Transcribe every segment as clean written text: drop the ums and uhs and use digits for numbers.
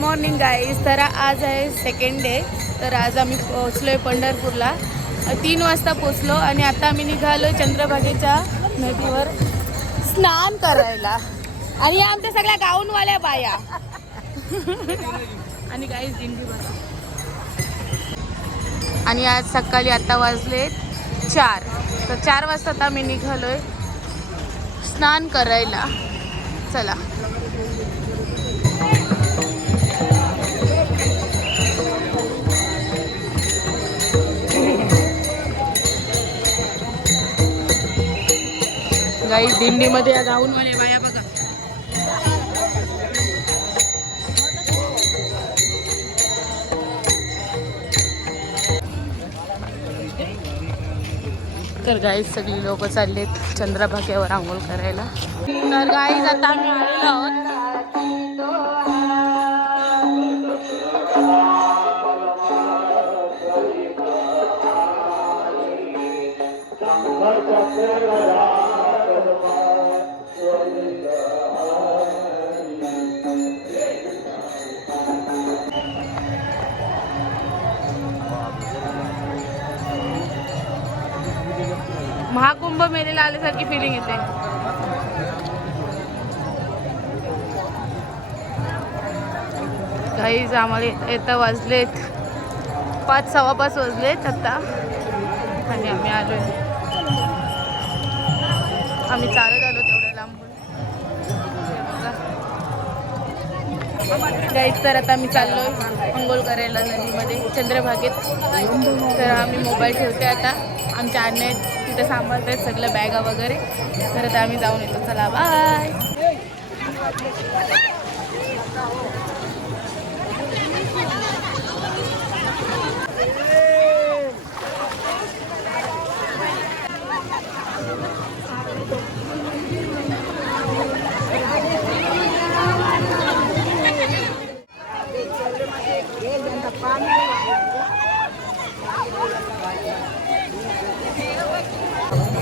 Morning guys. तर आज आहे सेकंड डे. तर आज आम्ही पोहोचलो आहे पंढरपूरला. 3 वाजता पोचलो आणि आता आम्ही निघालो चंद्रभागेच्या नदीवर स्नान करायला. आणि या आमच्या सगळ्या गाऊनवाल्या बाया. आणि गाईज दिंडी बघा. आणि आज सकाळी आता वाजले 4. तर 4 वाजता आता आम्ही निघालोय स्नान करायला. चला. गाई दिंडीमध्ये या गाऊनवाले बाया बघा. तर गाईज सगळी लोक चाललेत चंद्रभागेवर आंघोळ करायला. तर गाईज आता आम्ही आलेलो आहोत. महाकुंभ मेलेला आल्यासारखी फिलिंग येते. गाईज आम्हाला येता वाजलेत 5 सव्वा 5 वाजलेत आता. आणि आम्ही आलोय. आम्ही चालत आलो तेवढ्या लांबून. गाईज तर आता आम्ही चाललोय अंघोळ करायला नदीमध्ये चंद्रभागेत. तर आम्ही मोबाईल ठेवते आता. आमच्या अण्णा तिथे सांभाळत आहेत सगळं बॅगा वगैरे. तर आता आम्ही जाऊन येतो. चला बाय.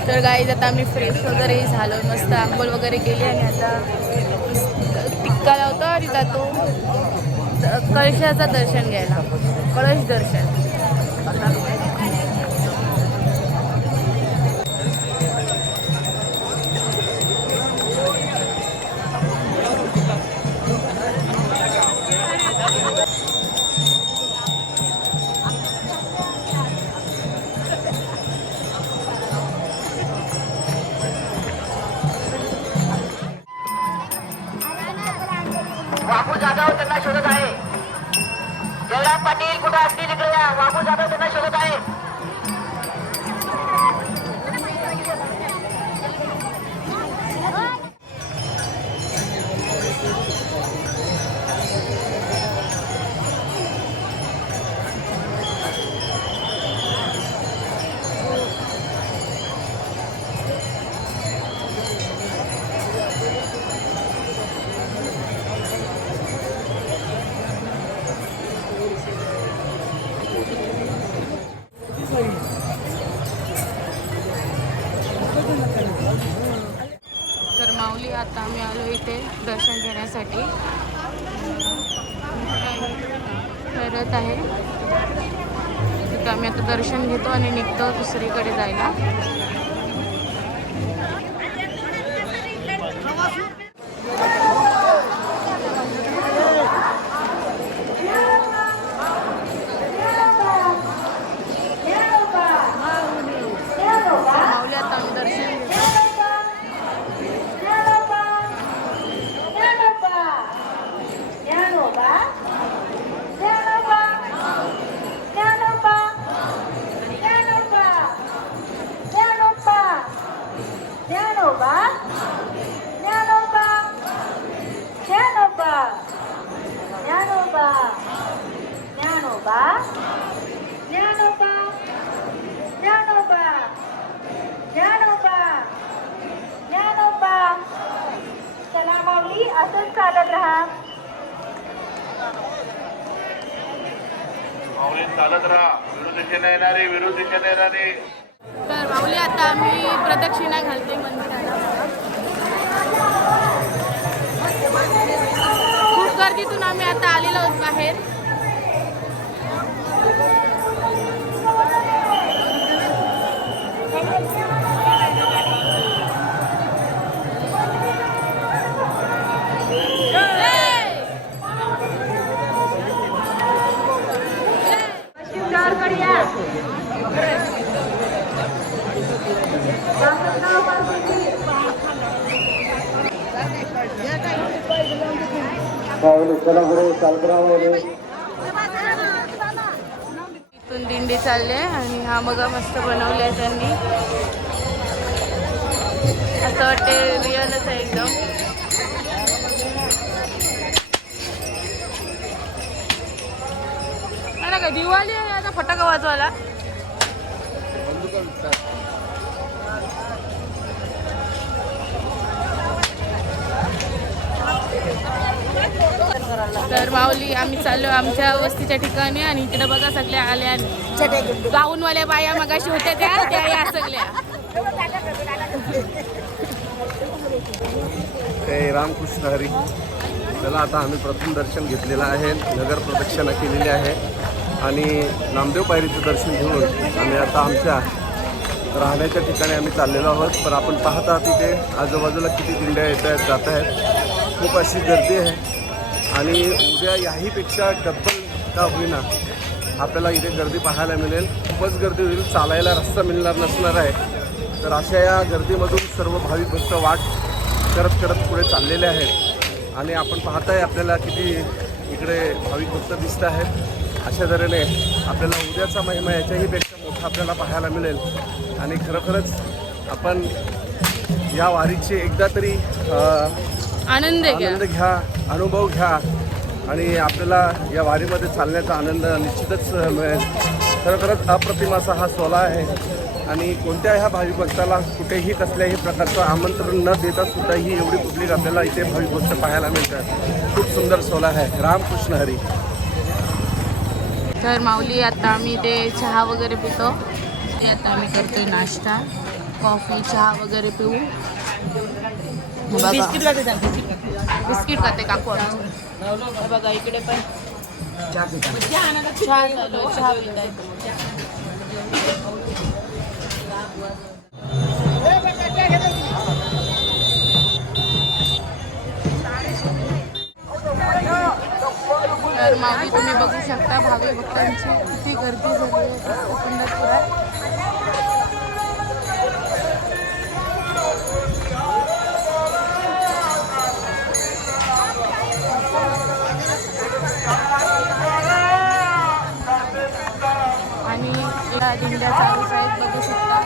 तर गाईज आता आम्ही फ्रेश वगैरे झालो. मस्त आंघोळ वगैरे केली आणि आता टिक्का लावतो आणि जातो कळशाचं दर्शन घ्यायला. कळश दर्शन. बाबू जाधव त्यांना शोधत आहे. जयराम पाटील कुठे असतील इकडे या. बाबू जाधव त्यांना शोधत आहे. तर माऊली आता आम्ही आलो इथे दर्शन घेण्यासाठी. करत आहे तिथे आम्ही आता दर्शन घेतो आणि निघतो दुसरीकडे जायला. माऊली आता आम्ही दर्शन घेतो. चला माऊली असंच चालत राहा. चालत राहा. विरोधी दिशेने येणारे विरोधी दिशेने येणारे. तर माऊली आता आम्ही प्रदक्षिणा घालते मंदिराला. खूप गर्दीतून आम्ही आता आलेलो इथून दिंडी चालली आहे आणि हा बघा मस्त बनवले आहे त्यांनी. असं वाटते रिअलच आहे एकदम. ना का दिवाळी आहे आता फटाका वाजवायला. तर माऊली आम्ही चाललो आमच्या वस्तीच्या ठिकाणी आणि इकडे बघा सगळ्या आल्या गाऊनवाल्या बाया मगाशी होत्या त्या या सगळ्या. हे रामकृष्ण हरी. त्याला आता आम्ही प्रथम दर्शन घेतलेलं आहे. नगर प्रदक्षिणा केलेली आहे आणि नामदेव पायरीचं दर्शन घेऊन आम्ही आता आमच्या राहण्याच्या ठिकाणी आम्ही चाललेलो आहोत. पण आपण पाहता तिथे आजूबाजूला किती दिंड्या येत आहेत जात आहेत. खूप अशी गर्दी आहे आणि उद्या याहीपेक्षा डब्बल का होईना आपल्याला इथे गर्दी पाहायला मिळेल. खूपच गर्दी होईल. चालायला रस्ता मिळणार नसणार आहे. तर अशा या गर्दीमधून सर्व भाविक भक्त वाट करत करत पुढे चाललेले आहेत आणि आपण पाहताय आपल्याला किती इकडे भाविक भक्त दिसत आहेत. अशा तऱ्हेने आपल्याला उद्याचा महिमा याच्याही पेक्षा मोठा आपल्याला पाहायला मिळेल आणि खरोखरच आपण या वारीचे एकदा तरी आनंद घ्या, अनुभव घ्या आणि आपल्याला या वारीमध्ये चालण्याचा आनंद निश्चितच मिळेल. खरोखरच अप्रतिम असा हा सोहळा आहे आणि कोणत्या ह्या भाविक भक्ताला कुठेही कसल्याही प्रकारचं आमंत्रण न देता सुद्धा ही एवढी पब्लिक आपल्याला इथे भाविक भक्त पाहायला मिळतात. खूप सुंदर सोहळा आहे. रामकृष्ण हरी. तर माऊली आता आम्ही ते चहा वगैरे पितो. ते आता आम्ही करतोय नाश्ता, कॉफी, चहा वगैरे पिऊ. बिस्किट खाते काकू आमचं. बघा इकडे पण चहा चालू, चहा पित आहे. तर माऊली तुम्ही बघू शकता भाविक भक्तांची किती गर्दी झाली आहे पंढरपुरात. आणि या दिंड्या चालूच आहेत बघू शकता.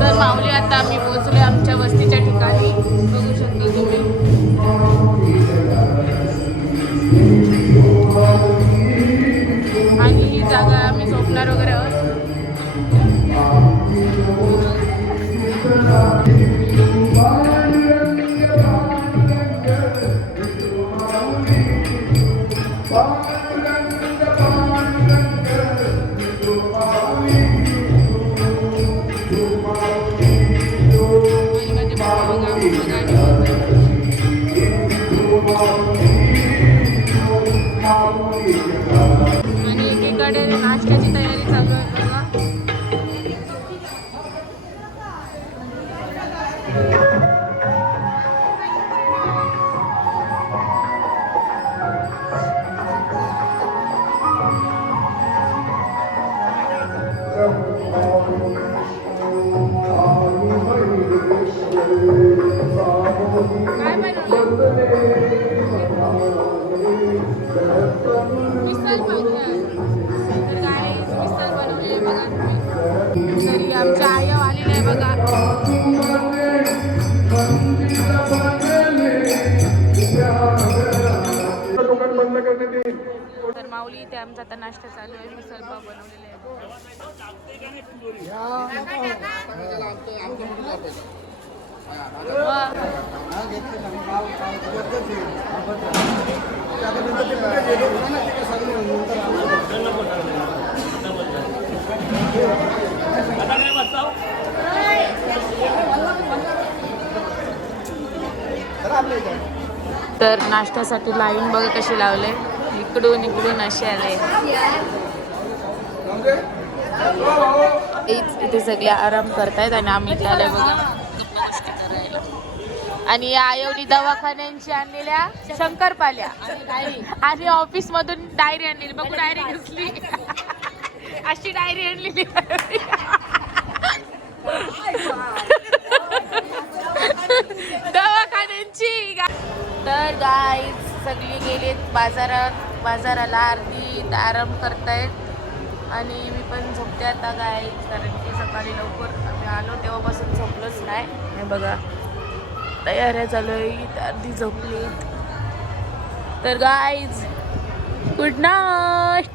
तर माऊली आता आम्ही पोहोचलो आमच्या वस्तीच्या ठिकाणी बघू शकता तुम्ही. आणि ही जागा आम्ही झोपणार वगैरे आहोत. आणि एकीकडे नाश्त्याची तयारी चालू आहे बघा. काय बनवलं? मिसळ पाहिजे. तर काय आमच्या आई आलेली आहे बघा. तर माऊली इथे आमचा आता नाश्ता चालू आहे. मिसळ पाव बनवलेले आहे. तर नाश्त्यासाठी लाईन बघा कशी लावले. इकडून इकडून असे आले. इथे सगळे आराम करतायत आणि आम्ही इथे आलोय बघा करायला. आणि या आयोनी दवाखान्यांची आणलेल्या शंकरपाल्या आणि ऑफिस मधून डायरी आणलेली. बघू डायरी घेतली. अशी डायरी आणलेली. दवाखान्यांची. तर गाईज सगळी गेलेत बाजाराला. अर्धी आराम करतायत आणि मी पण झोपते आता गाईज. कारण की सकाळी लवकर आम्ही आलो तेव्हापासून झोपलोच नाही. हे बघा तयाऱ्या चालू आहेत. अर्धी झोपलीत. तर गाईज गुड नाईट.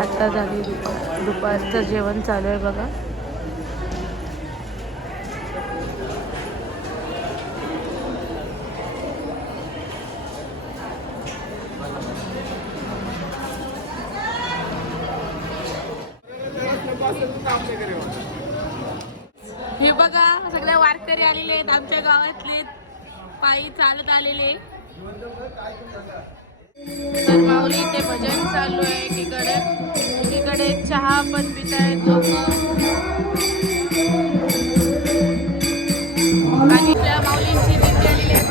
आता झाली दुपारचं जेवण चालू आहे बघा. हे बघा सगळ्या वारकरी आलेले आहेत आमच्या गावातले. पायी चालत आलेले. तर माऊली इथे भजन चालू आहे. एकीकडे चहा पण पितायत लोक. आणि त्या माऊलींची दिंडी आलेली आहे.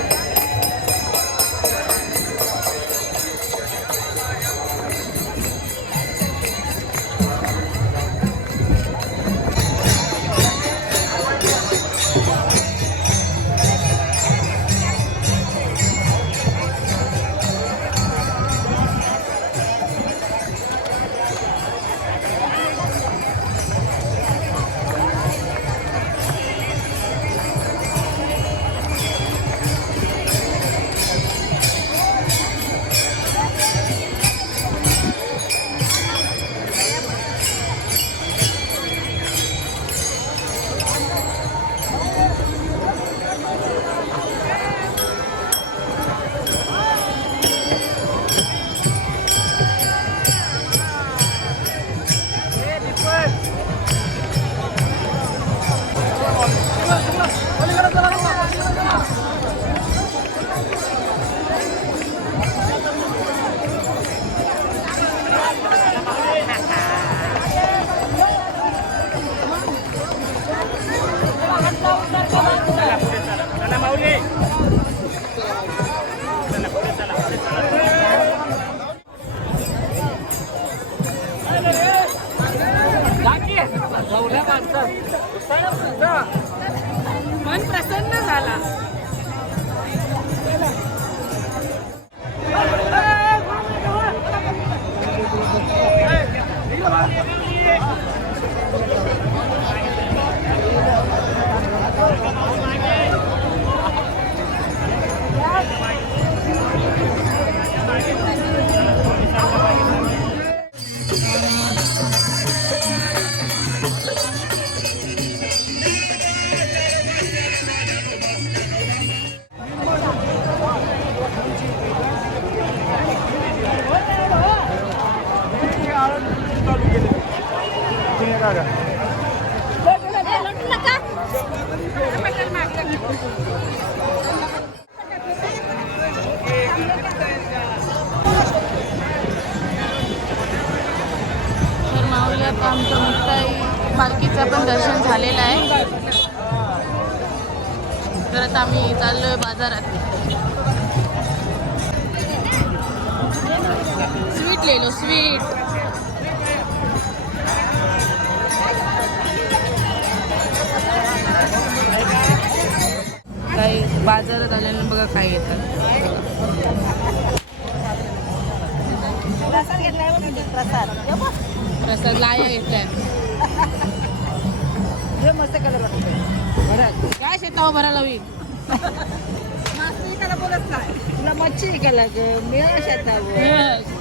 मन प्रसन्न झाला. आमचं मुक्ताई पालखीचं पण दर्शन झालेलं आहे. तर आता आम्ही चाललोय बाजारात. स्वीट ले लो स्वीट. काही बाजारात आल्याने बघा काय येतात. प्रसाद लाया घेतलाय. मस्त कलर वाटतोय. काय शेतावर भरायला होईल. मासे विकायला बोलत नाही. तुला मच्छी विकायला मिळा शेतावर.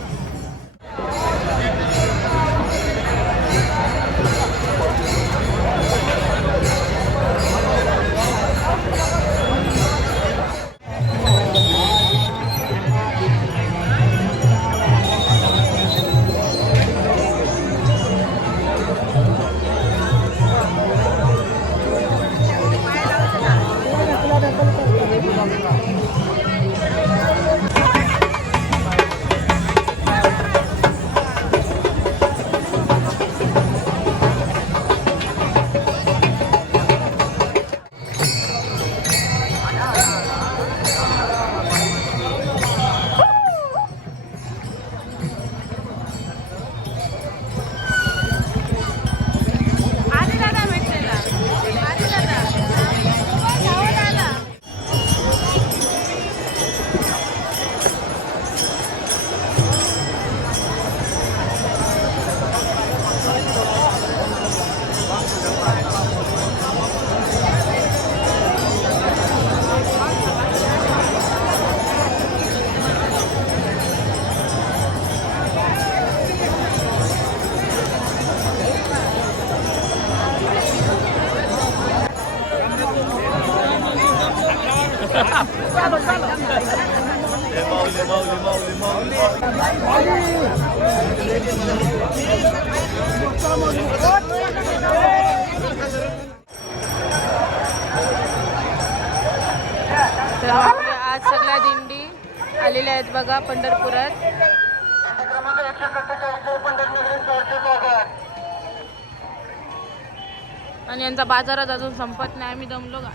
तर आपल्या आज सगळ्या दिंडी आलेल्या आहेत बघा पंढरपुरात. आणि यांचा बाजारात अजून संपत नाही. आम्ही दमलो गा.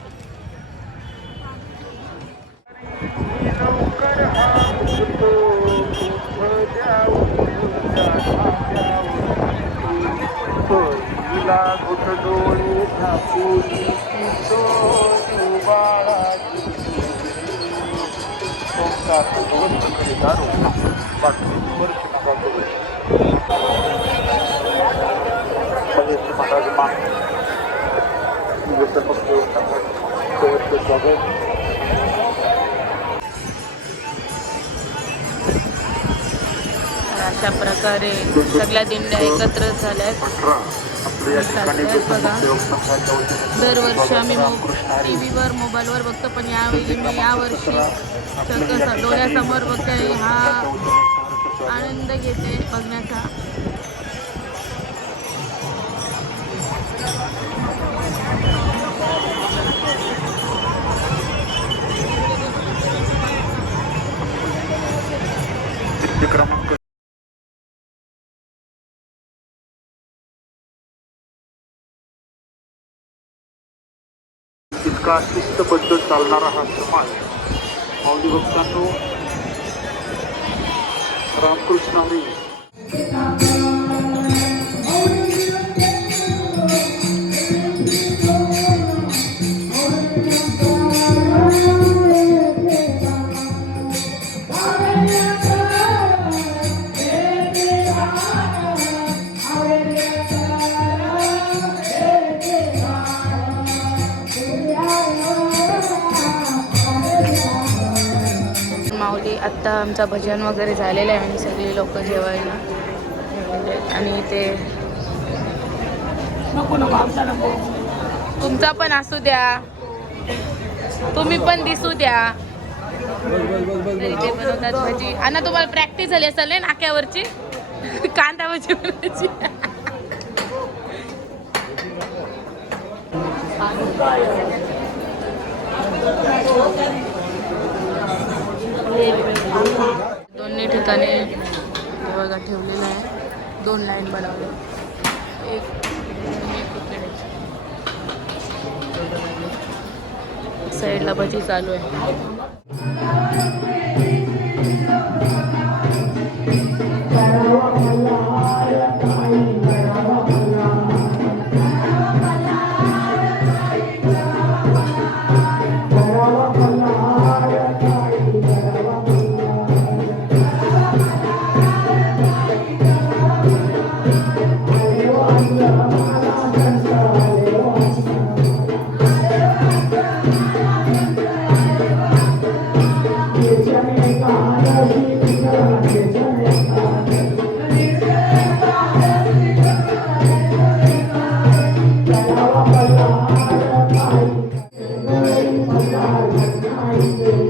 अशा प्रकारे सगळ्या दिंड्या एकत्र झाल्यात. बघा दरवर्षी आम्ही टी व्हीवर मोबाईलवर बघतो, पण यावेळी मी यावर्षी डोळ्यासमोर बघते. हा आनंद घेते बघण्याचा. इतका शिस्तबद्ध चालणारा हा समाज माऊली भक्तांनो, रामकृष्ण हरी. माऊली आत्ता आमचा भजन वगैरे झालेलं आहे आणि सगळी लोक जेवायला आणि ते तुमचा पण असू द्या, तुम्ही पण दिसू द्या. ते बनवतात भजी. आणि तुम्हाला प्रॅक्टिस झाली असेल ना नाक्यावरची कांदा भजी बनवायची. दोन्ही ठिकाणी बघा ठेवलेलं आहे. 2 लाईन बनवले. एक साईडला भजी चालू आहे. Thank you.